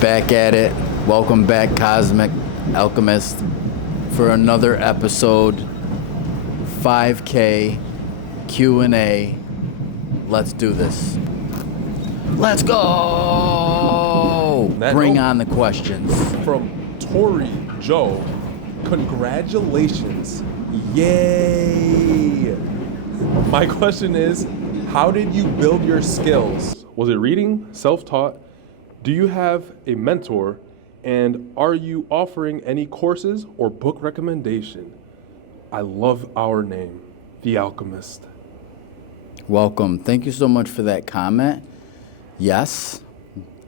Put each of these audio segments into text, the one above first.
Back at it. Welcome back, Cosmic Alchemist, for another episode. 5K Q&A. Let's do this. Let's go! Bring on the questions. From Tori Joe, congratulations. Yay! My question is, how did you build your skills? Was it reading, self-taught? Do you have a mentor? And are you offering any courses or book recommendation? I love our name, The Alchemist. Welcome. Thank you so much for that comment. Yes,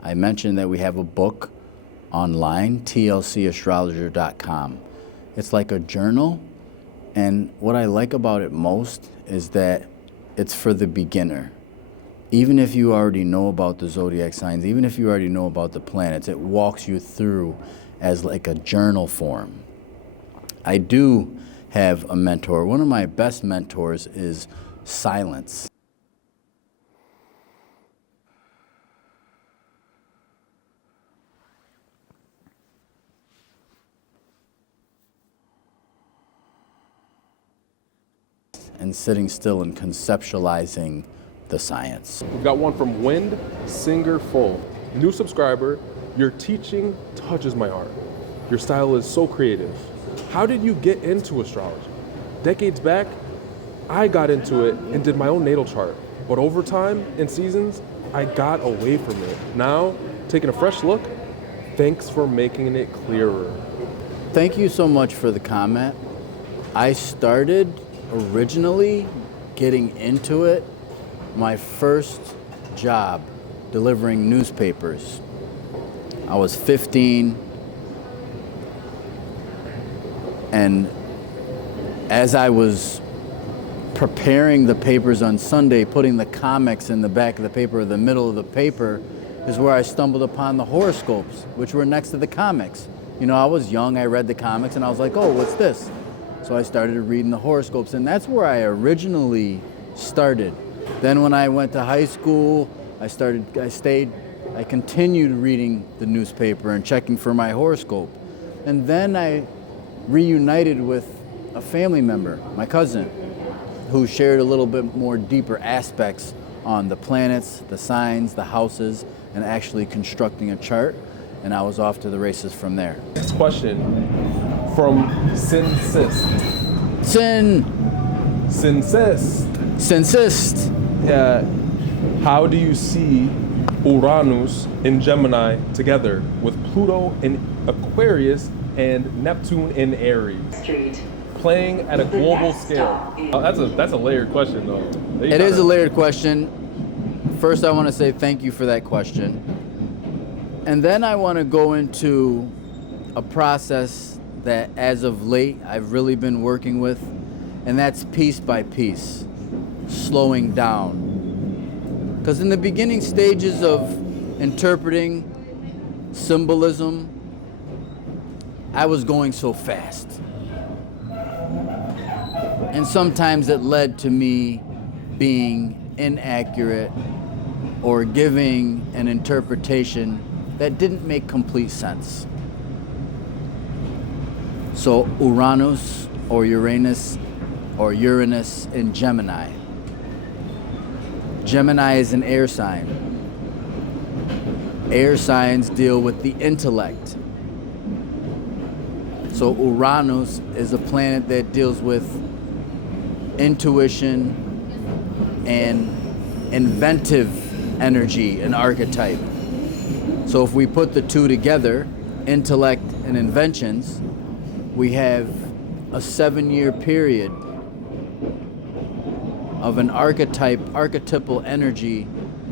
I mentioned that we have a book online, tlcastrologer.com. It's like a journal, and what I like about it most is that it's for the beginner. Even if you already know about the zodiac signs, even if you already know about the planets, it walks you through as like a journal form. I do have a mentor. One of my best mentors is silence. And sitting still and conceptualizing the science. We've got one from Wind Singer Full. New subscriber, your teaching touches my heart. Your style is so creative. How did you get into astrology? Decades back, I got into it and did my own natal chart. But over time and seasons, I got away from it. Now, taking a fresh look, thanks for making it clearer. Thank you so much for the comment. I started originally getting into it, my first job delivering newspapers. I was 15, and as I was preparing the papers on Sunday, putting the comics in the back of the paper or the middle of the paper, is where I stumbled upon the horoscopes, which were next to the comics. You know, I was young, I read the comics, and I was like, oh, what's this? So I started reading the horoscopes, and that's where I originally started. Then when I went to high school, I continued reading the newspaper and checking for my horoscope. And then I reunited with a family member, my cousin, who shared a little bit more deeper aspects on the planets, the signs, the houses, and actually constructing a chart. And I was off to the races from there. Next question from Synsist. Synsist. How do you see Uranus in Gemini together with Pluto in Aquarius and Neptune in Aries? Playing at a global scale. That's a layered question, though. It is a layered question. First, I want to say thank you for that question. And then I want to go into a process that, as of late, I've really been working with, and that's piece by piece, slowing down. Because in the beginning stages of interpreting symbolism, I was going so fast. And sometimes it led to me being inaccurate or giving an interpretation that didn't make complete sense. So Uranus or Uranus in Gemini. Gemini is an air sign. Air signs deal with the intellect. So Uranus is a planet that deals with intuition and inventive energy and archetype. So if we put the two together, intellect and inventions, we have a 7-year period of an archetypal energy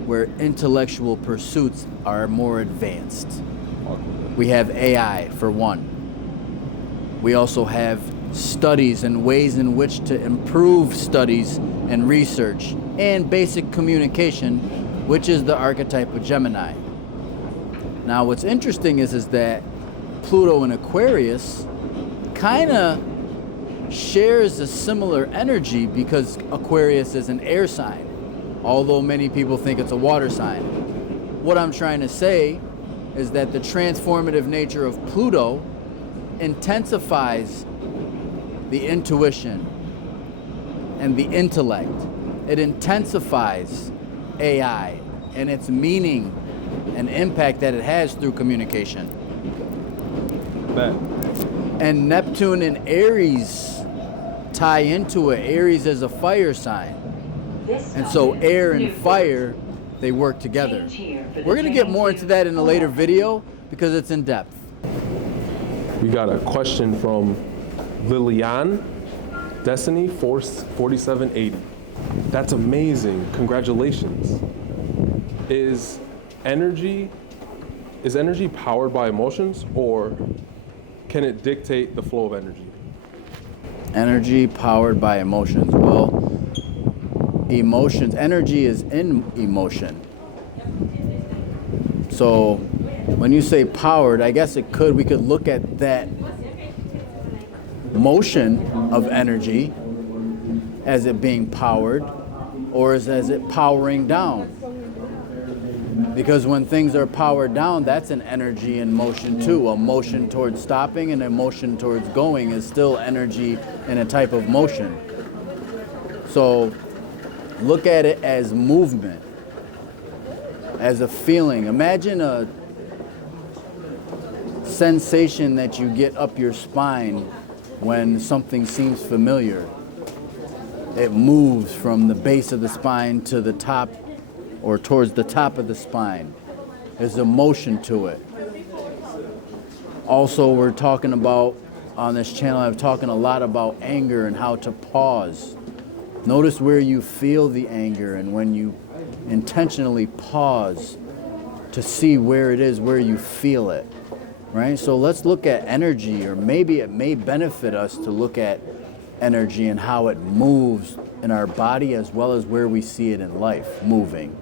where intellectual pursuits are more advanced. We have AI for one. We also have studies and ways in which to improve studies and research and basic communication, which is the archetype of Gemini. Now what's interesting is that Pluto in Aquarius kind of shares a similar energy because Aquarius is an air sign, although many people think it's a water sign. What I'm trying to say is that the transformative nature of Pluto intensifies the intuition and the intellect. It intensifies AI and its meaning and impact that it has through communication. And Neptune and Aries tie into it. Aries is a fire sign. And so air and fire, they work together. We're going to get more into that in a later video because it's in depth. We got a question from Lilian, Destiny 4780. That's amazing. Congratulations. Is energy powered by emotions, or can it dictate the flow of energy? Energy powered by emotions. Well, emotions, energy is in emotion. So when you say powered, I guess we could look at that motion of energy as it being powered, or as it powering down. Because when things are powered down, that's an energy in motion too. A motion towards stopping and a motion towards going is still energy in a type of motion. So look at it as movement, as a feeling. Imagine a sensation that you get up your spine when something seems familiar. It moves from the base of the spine to the top or towards the top of the spine. There's a motion to it. Also, we're talking about, on this channel, I'm talking a lot about anger and how to pause. Notice where you feel the anger and when you intentionally pause to see where it is, where you feel it, right? So let's look at energy, or maybe it may benefit us to look at energy and how it moves in our body as well as where we see it in life moving.